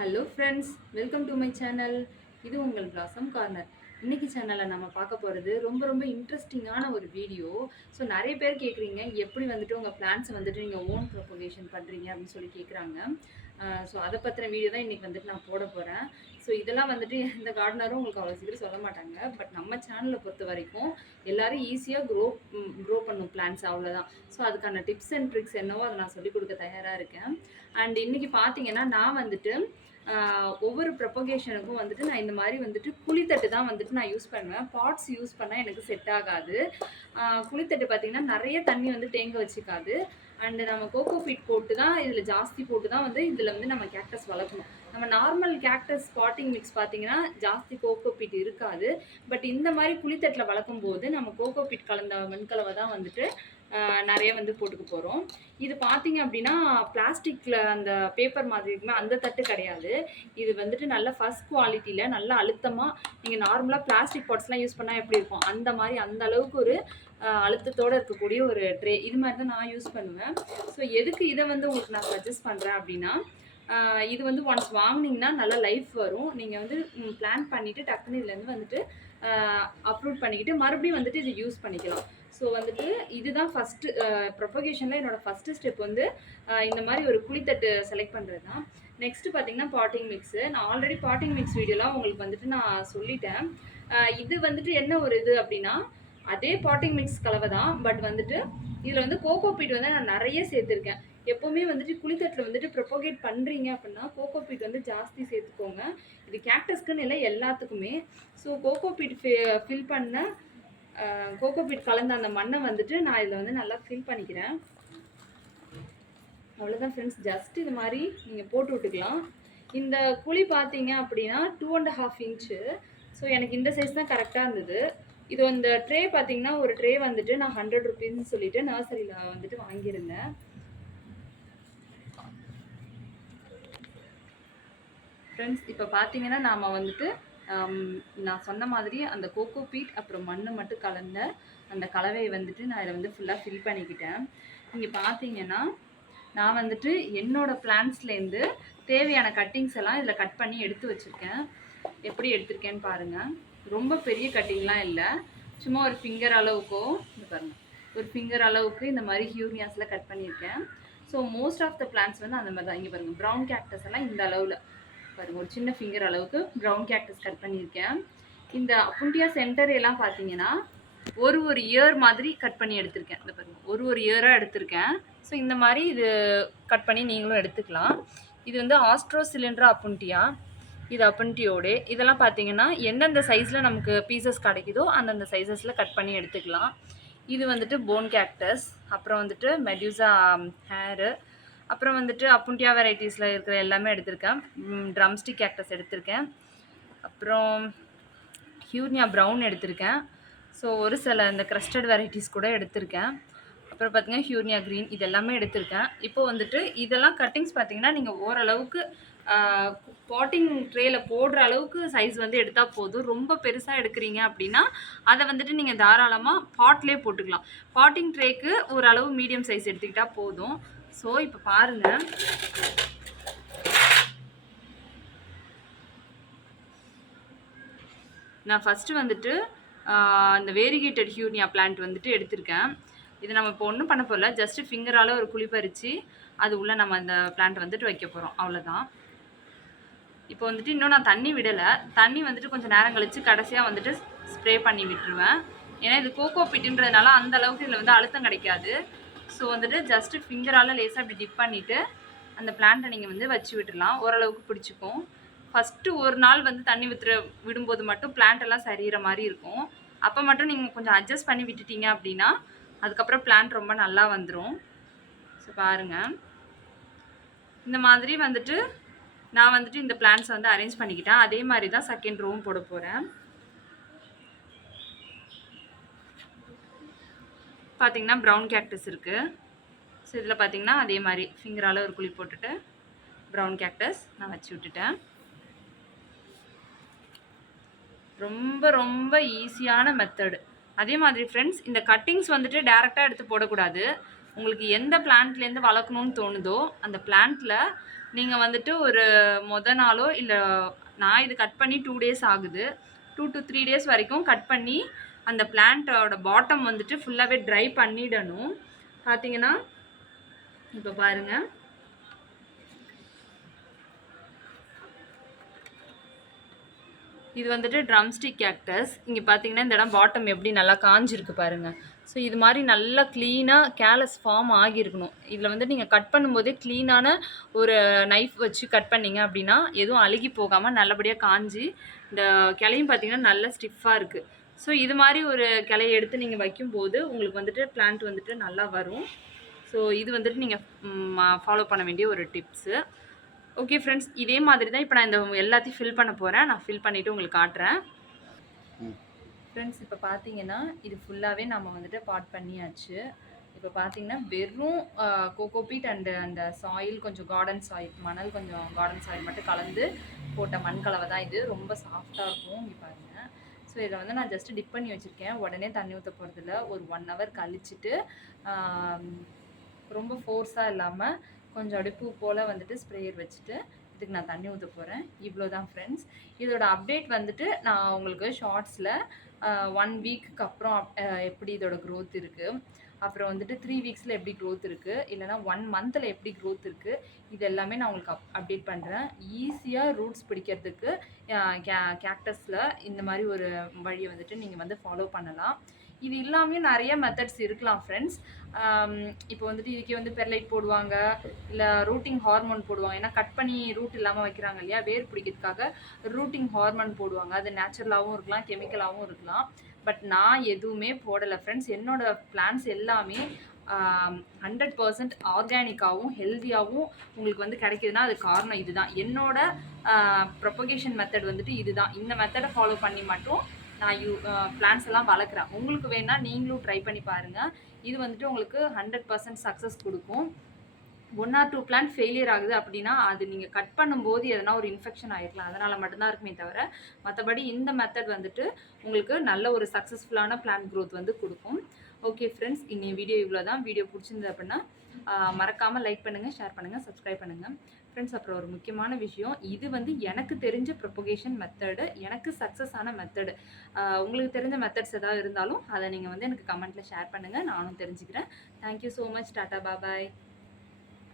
Hello friends, welcome to my channel. இது உங்கள் blossom corner. இன்னைக்கு சேனலில் நம்ம பார்க்க போகிறது ரொம்ப ரொம்ப இன்ட்ரெஸ்டிங்கான ஒரு வீடியோ. ஸோ நிறைய பேர் கேட்குறீங்க, எப்படி வந்துட்டு உங்கள் பிளான்ஸை வந்துட்டு நீங்கள் ஓன் ப்ரொபகேஷன் பண்ணுறீங்க அப்படின்னு சொல்லி கேட்குறாங்க. ஸோ அதை பற்றின வீடியோ தான் இன்றைக்கி வந்துட்டு நான் போட போகிறேன். ஸோ இதெல்லாம் வந்துட்டு எந்த கார்டனரும் உங்களுக்கு அவ்வளோ சீக்கிரம் சொல்ல மாட்டாங்க. பட் நம்ம சேனலை பொறுத்த வரைக்கும் எல்லோரும் ஈஸியாக க்ரோ பண்ணும் பிளான்ஸ், அவ்வளோதான். ஸோ அதுக்கான டிப்ஸ் அண்ட் ட்ரிக்ஸ் என்னவோ அதை நான் சொல்லிக் கொடுக்க தயாராக இருக்கேன். அண்ட் இன்றைக்கி பார்த்தீங்கன்னா நான் வந்துட்டு ஒவ்வொரு ப்ரொபகேஷனுக்கும் வந்துட்டு நான் இந்த மாதிரி வந்துட்டு குழித்தட்டு தான் வந்துட்டு நான் யூஸ் பண்ணுவேன். பாட்ஸ் யூஸ் பண்ணால் எனக்கு செட் ஆகாது. குழித்தட்டு பார்த்திங்கன்னா நிறைய தண்ணி வந்து தேங்க வச்சுக்காது. அண்டு நம்ம கோகோ பீட் போட்டு தான் இதில் ஜாஸ்தி போட்டு தான் வந்து இதில் வந்து நம்ம கேக்டஸ் வளர்க்கணும். நம்ம நார்மல் கேக்டஸ் பாட்டிங் மிக்ஸ் பார்த்திங்கன்னா ஜாஸ்தி கோகோ பீட் இருக்காது. பட் இந்த மாதிரி குழித்தட்டில் வளர்க்கும் போது நம்ம கோகோ பீட் கலந்த வெண்கலவை தான் வந்துட்டு நிறைய வந்து போட்டுக்க போகிறோம். இது பார்த்தீங்க அப்படின்னா பிளாஸ்டிக்கில் அந்த பேப்பர் மாதிரி இருக்குமே, அந்த தட்டு கிடையாது. இது வந்துட்டு நல்ல ஃபஸ்ட் குவாலிட்டியில் நல்ல அழுத்தமாக, நீங்கள் நார்மலாக பிளாஸ்டிக் பாட்ஸ்லாம் யூஸ் பண்ணால் எப்படி இருக்கும் அந்த மாதிரி அந்த அளவுக்கு ஒரு அழுத்தத்தோடு இருக்கக்கூடிய ஒரு ட்ரே. இது மாதிரி தான் நான் யூஸ் பண்ணுவேன். ஸோ எதுக்கு இதை வந்து உங்களுக்கு நான் சஜஸ்ட் பண்ணுறேன் அப்படின்னா, இது வந்து ஒன்ஸ் வாங்கினீங்கன்னா நல்லா லைஃப் வரும். நீங்கள் வந்து பிளான் பண்ணிவிட்டு டக்குன்னு இதுலேருந்து வந்துட்டு அப்ரூவ் பண்ணிக்கிட்டு மறுபடியும் வந்துட்டு இதை யூஸ் பண்ணிக்கலாம். ஸோ வந்துட்டு இதுதான் ஃபஸ்ட்டு ப்ரொபகேஷனில் என்னோடய ஃபஸ்ட்டு ஸ்டெப் வந்து இந்த மாதிரி ஒரு குழித்தட்டு செலக்ட் பண்ணுறது தான். நெக்ஸ்ட்டு பார்த்திங்கன்னா பாட்டிங் மிக்ஸு. நான் ஆல்ரெடி பாட்டிங் மிக்ஸ் வீடியோலாம் உங்களுக்கு வந்துட்டு நான் சொல்லிட்டேன். இது வந்துட்டு என்ன ஒரு இது அப்படின்னா, அதே பாட்டிங் மிக்ஸ் கலவை தான். பட் வந்துட்டு இதில் வந்து கோகோ பீட் வந்து நான் நிறைய சேர்த்துருக்கேன். எப்போவுமே வந்துட்டு குழித்தட்டில் வந்துட்டு ப்ரொபகேட் பண்ணுறீங்க அப்படின்னா கோகோ பீட் வந்து ஜாஸ்தி சேர்த்துக்கோங்க. இது கேக்டஸ்க்குன்னு இல்லை, எல்லாத்துக்குமே. ஸோ கோகோ பீட் ஃபில் பண்ண கோகோ பீட் கலந்த அந்த மண்ணை வந்துட்டு நான் இதில் வந்து நல்லா ஃபில் பண்ணிக்கிறேன். அவ்வளோதான் ஃப்ரெண்ட்ஸ், ஜஸ்ட் இது மாதிரி நீங்கள் போட்டு விட்டுக்கலாம். இந்த குழி பார்த்தீங்க அப்படின்னா 2.5 இன்ச்சு. ஸோ எனக்கு இந்த சைஸ் தான் கரெக்டாக இருந்தது. இது இந்த ட்ரே பார்த்தீங்கன்னா ஒரு ட்ரே வந்துட்டு நான் 100 ருபீஸ்ன்னு சொல்லிட்டு நர்சரியில் வந்துட்டு வாங்கியிருந்தேன். ஃப்ரெண்ட்ஸ், இப்போ பார்த்தீங்கன்னா நாம் வந்துட்டு நான் சொன்ன மாதிரி அந்த கோகோ பீட் அப்புறம் மண் மட்டும் கலந்த அந்த கலவையை வந்துட்டு நான் இதை வந்து ஃபுல்லாக ஃபில் பண்ணிக்கிட்டேன். இங்கே பார்த்தீங்கன்னா நான் வந்துட்டு என்னோடய பிளான்ஸ்லேருந்து தேவையான கட்டிங்ஸ் எல்லாம் இதில் கட் பண்ணி எடுத்து வச்சுருக்கேன். எப்படி எடுத்திருக்கேன்னு பாருங்கள். ரொம்ப பெரிய கட்டிங்லாம் இல்லை, சும்மா ஒரு ஃபிங்கர் அளவுக்கோ, இது பாருங்கள், ஒரு ஃபிங்கர் அளவுக்கு இந்த மாதிரி ஹியூரியாஸில் கட் பண்ணியிருக்கேன். So most of the plans வந்து அந்த மாதிரி தான். இங்கே பாருங்கள், ப்ரௌன் கேக்டஸ் எல்லாம் இந்த அளவில் பாருங்கள், ஒரு சின்ன ஃபிங்கர் அளவுக்கு ப்ரௌன் கேக்டஸ் கட் பண்ணியிருக்கேன். இந்த அப்புண்டியா சென்டர் எல்லாம் பார்த்தீங்கன்னா ஒரு இயர் மாதிரி கட் பண்ணி எடுத்திருக்கேன். இந்த பாருங்கள், ஒரு இயராக எடுத்திருக்கேன். ஸோ இந்த மாதிரி இது கட் பண்ணி நீங்களும் எடுத்துக்கலாம். இது வந்து ஆஸ்ட்ரோசிலிண்ட்ரா அப்புண்டியா, இது அப்புண்டியோடு. இதெல்லாம் பார்த்தீங்கன்னா எந்தெந்த சைஸில் நமக்கு பீசஸ் கிடைக்குதோ அந்தந்த சைஸஸில் கட் பண்ணி எடுத்துக்கலாம். இது வந்துட்டு போன் கேக்டஸ், அப்புறம் வந்துட்டு மெடியூசா ஹேரு, அப்புறம் வந்துட்டு அப்புண்டியா வெரைட்டிஸில் இருக்கிற எல்லாமே எடுத்திருக்கேன். ட்ரம்ஸ்டிக் கேக்டஸ் எடுத்திருக்கேன், அப்புறம் ஹியூரியா ப்ரௌன் எடுத்திருக்கேன். ஸோ ஒரு சில இந்த க்ரஸ்டட் வெரைட்டிஸ் கூட எடுத்திருக்கேன். அப்புறம் பார்த்திங்கன்னா ஹியூரியா க்ரீன், இது எல்லாமே எடுத்திருக்கேன். இப்போ வந்துட்டு இதெல்லாம் கட்டிங்ஸ் பார்த்திங்கன்னா நீங்கள் ஓரளவுக்கு பாட்டிங் ட்ரேயில் போடுற அளவுக்கு சைஸ் வந்து எடுத்தால் போதும். ரொம்ப பெருசாக எடுக்கிறீங்க அப்படின்னா அதை வந்துட்டு நீங்கள் தாராளமாக பாட்லேயே போட்டுக்கலாம். பாட்டிங் ட்ரேக்கு ஓரளவு மீடியம் சைஸ் எடுத்துக்கிட்டால் போதும். ஸோ இப்போ பாருங்கள், நான் ஃபஸ்ட்டு வந்துட்டு இந்த வேரிகேட்டட் ஹியூரியா பிளான்ட் வந்துட்டு எடுத்திருக்கேன். இது நம்ம இப்போ ஒன்றும் பண்ண போகல, ஜஸ்ட்டு ஃபிங்கரால் ஒரு குழி பறித்து அது உள்ளே நம்ம அந்த பிளான்ட் வந்துட்டு வைக்க போகிறோம், அவ்வளோதான். இப்போ வந்துட்டு இன்னும் நான் தண்ணி விடலை. தண்ணி வந்துட்டு கொஞ்சம் நேரம் கழித்து கடைசியாக வந்துட்டு ஸ்ப்ரே பண்ணி விட்டுருவேன். ஏன்னா இது கோகோ பிட்டுன்றதுனால அந்த அளவுக்கு இதில் வந்து அழுத்தம் கிடைக்காது. ஸோ வந்துட்டு ஜஸ்ட்டு ஃபிங்கரால் லேசாக அப்படி டிப் பண்ணிவிட்டு அந்த பிளான்ட்டை நீங்கள் வந்து வச்சு விட்டுடலாம். ஓரளவுக்கு பிடிச்சிக்கும். ஃபஸ்ட்டு ஒரு நாள் வந்து தண்ணி விடும்போது மட்டும் பிளான்ட் எல்லாம் சரிகிற மாதிரி இருக்கும். அப்போ மட்டும் நீங்கள் கொஞ்சம் அட்ஜஸ்ட் பண்ணி விட்டுட்டீங்க அப்படின்னா அதுக்கப்புறம் பிளான்ட் ரொம்ப நல்லா வந்துடும். ஸோ பாருங்கள், இந்த மாதிரி வந்துட்டு நான் வந்துட்டு இந்த பிளான்ட்ஸை வந்து அரேஞ்ச் பண்ணிக்கிட்டேன். அதே மாதிரி தான் செகண்ட் ரோவும் போட போகிறேன். பார்த்திங்கன்னா ப்ரௌன் கேக்டஸ் இருக்குது. ஸோ இதில் பார்த்திங்கன்னா அதே மாதிரி ஃபிங்கரால் ஒரு குழி போட்டுட்டு ப்ரௌன் கேக்டஸ் நான் வச்சு விட்டுட்டேன். ரொம்ப ரொம்ப ஈஸியான மெத்தடு. அதே மாதிரி ஃப்ரெண்ட்ஸ், இந்த கட்டிங்ஸ் வந்துட்டு டேரெக்டாக எடுத்து போடக்கூடாது. உங்களுக்கு எந்த பிளான்ட்லேருந்து வளர்க்கணும்னு தோணுதோ அந்த பிளான்ட்டில் நீங்கள் வந்துட்டு ஒரு நாளோ இல்லை, நான் இது கட் பண்ணி 2 டேஸ் ஆகுது, 2 to 3 டேஸ் வரைக்கும் கட் பண்ணி அந்த பிளான்ட்டோட பாட்டம் வந்துட்டு ஃபுல்லாகவே ட்ரை பண்ணிடணும். பார்த்தீங்கன்னா இப்போ பாருங்கள், இது வந்துட்டு ட்ரம்ஸ்டிக் கேக்டஸ். இங்கே பார்த்தீங்கன்னா இந்த இடம் பாட்டம் எப்படி நல்லா காஞ்சிருக்கு பாருங்கள். ஸோ இது மாதிரி நல்லா க்ளீனாக கேலஸ் ஃபார்ம் ஆகியிருக்கணும். இதில் வந்து நீங்கள் கட் பண்ணும்போதே க்ளீனான ஒரு நைஃப் வச்சு கட் பண்ணிங்க அப்படின்னா எதுவும் அழுகி போகாமல் நல்லபடியாக காஞ்சி, இந்த கிளையும் பார்த்தீங்கன்னா நல்லா ஸ்டிஃபாக இருக்குது. ஸோ இது மாதிரி ஒரு கிளையை எடுத்து நீங்கள் வைக்கும்போது உங்களுக்கு வந்துட்டு பிளான்ட் வந்துட்டு நல்லா வரும். ஸோ இது வந்துட்டு நீங்கள் ஃபாலோ பண்ண வேண்டிய ஒரு டிப்ஸு. ஓகே ஃப்ரெண்ட்ஸ், இதே மாதிரி தான் இப்போ நான் இந்த எல்லாத்தையும் ஃபில் பண்ண போகிறேன். நான் ஃபில் பண்ணிவிட்டு உங்களுக்கு காட்டுறேன். ஃப்ரெண்ட்ஸ், இப்போ பார்த்தீங்கன்னா இது ஃபுல்லாகவே நம்ம வந்துட்டு பாட் பண்ணியாச்சு. இப்போ பார்த்தீங்கன்னா வெறும் கோகோபீட் அண்டு அந்த சாயில், கொஞ்சம் கார்டன் சாயில், மணல் கொஞ்சம் கார்டன் சாயில் மட்டும் கலந்து போட்ட மண் கலவை தான் இது. ரொம்ப சாஃப்டாக இருக்கும். இங்கே பாருங்கள். ஸோ இதை வந்து நான் ஜஸ்ட்டு டிப் பண்ணி வச்சுருக்கேன். உடனே தண்ணி ஊற்ற போகிறதில்ல. ஒரு 1 hour கழிச்சிட்டு ரொம்ப ஃபோர்ஸாக இல்லாமல் கொஞ்சம் அப்படியே பூ போல் வந்துட்டு ஸ்ப்ரேயர் வச்சுட்டு இதுக்கு நான் தண்ணி ஊற்ற போகிறேன். இவ்வளோ தான் ஃப்ரெண்ட்ஸ். இதோட அப்டேட் வந்துட்டு நான் உங்களுக்கு ஷார்ட்ஸில் 1 வீக்குக்கு அப்புறம் எப்படி இதோட க்ரோத் இருக்குது, அப்புறம் வந்துட்டு 3 வீக்ஸில் எப்படி க்ரோத் இருக்குது, இல்லைனா 1 மந்தில் எப்படி க்ரோத் இருக்குது, இது எல்லாமே நான் உங்களுக்கு அப்டேட் பண்ணுறேன். ஈஸியாக ரூட்ஸ் பிடிக்கிறதுக்கு கேக்டஸில் இந்த மாதிரி ஒரு வழியை வந்துட்டு நீங்கள் வந்து ஃபாலோ பண்ணலாம். இது இல்லாமல் நிறைய மெத்தட்ஸ் இருக்கலாம் ஃப்ரெண்ட்ஸ். இப்போ வந்துட்டு இதுக்கே வந்து பெர்லைட் போடுவாங்க, இல்லை ரூட்டிங் ஹார்மோன் போடுவாங்க. ஏன்னா கட் பண்ணி ரூட் இல்லாமல் வைக்கிறாங்க இல்லையா, வேர் பிடிக்கிறதுக்காக ரூட்டிங் ஹார்மோன் போடுவாங்க. அது நேச்சுரலாகவும் இருக்கலாம், கெமிக்கலாகவும் இருக்கலாம். பட் நான் எதுவுமே போடலை ஃப்ரெண்ட்ஸ். என்னோடய பிளான்ஸ் எல்லாமே 100% ஆர்கானிக்காகவும் ஹெல்த்தியாகவும் உங்களுக்கு வந்து கிடைக்குதுன்னா அது காரணம் இதுதான். என்னோட ப்ரொபகேஷன் மெத்தட் வந்துட்டு இதுதான். இந்த மெத்தடை ஃபாலோ பண்ணி மட்டும் நான் பிளான்ஸ் எல்லாம் வளர்க்குறேன். உங்களுக்கு வேணால் நீங்களும் ட்ரை பண்ணி பாருங்கள். இது வந்துட்டு உங்களுக்கு 100% சக்ஸஸ் கொடுக்கும். 1 or 2 பிளான்ட் ஃபெயிலியர் ஆகுது அப்படின்னா அது நீங்கள் கட் பண்ணும்போது எதனா ஒரு இன்ஃபெக்ஷன் ஆகிருக்கலாம், அதனால் மட்டும்தான் இருக்குமே தவிர மற்றபடி இந்த மெத்தட் வந்துட்டு உங்களுக்கு நல்ல ஒரு சக்ஸஸ்ஃபுல்லான பிளான்ட் க்ரோத் வந்து கொடுக்கும். ஓகே ஃப்ரெண்ட்ஸ், இன்னைய வீடியோ இவ்வளோ தான். வீடியோ பிடிச்சிருந்தது அப்படின்னா மறக்காமல் லைக் பண்ணுங்கள், ஷேர் பண்ணுங்கள், சப்ஸ்கிரைப் பண்ணுங்கள் ஃப்ரெண்ட்ஸ். அப்புறம் ஒரு முக்கியமான விஷயம், இது வந்து எனக்கு தெரிஞ்ச ப்ரொபகேஷன் மெத்தடு, எனக்கு சக்ஸஸ் ஆன மெத்தடு. உங்களுக்கு தெரிஞ்ச மெத்தட்ஸ் ஏதாவது இருந்தாலும் அதை நீங்கள் வந்து எனக்கு கமெண்ட்டில் ஷேர் பண்ணுங்கள், நானும் தெரிஞ்சுக்கிறேன். Thank you so much. டாட்டா, பாய்.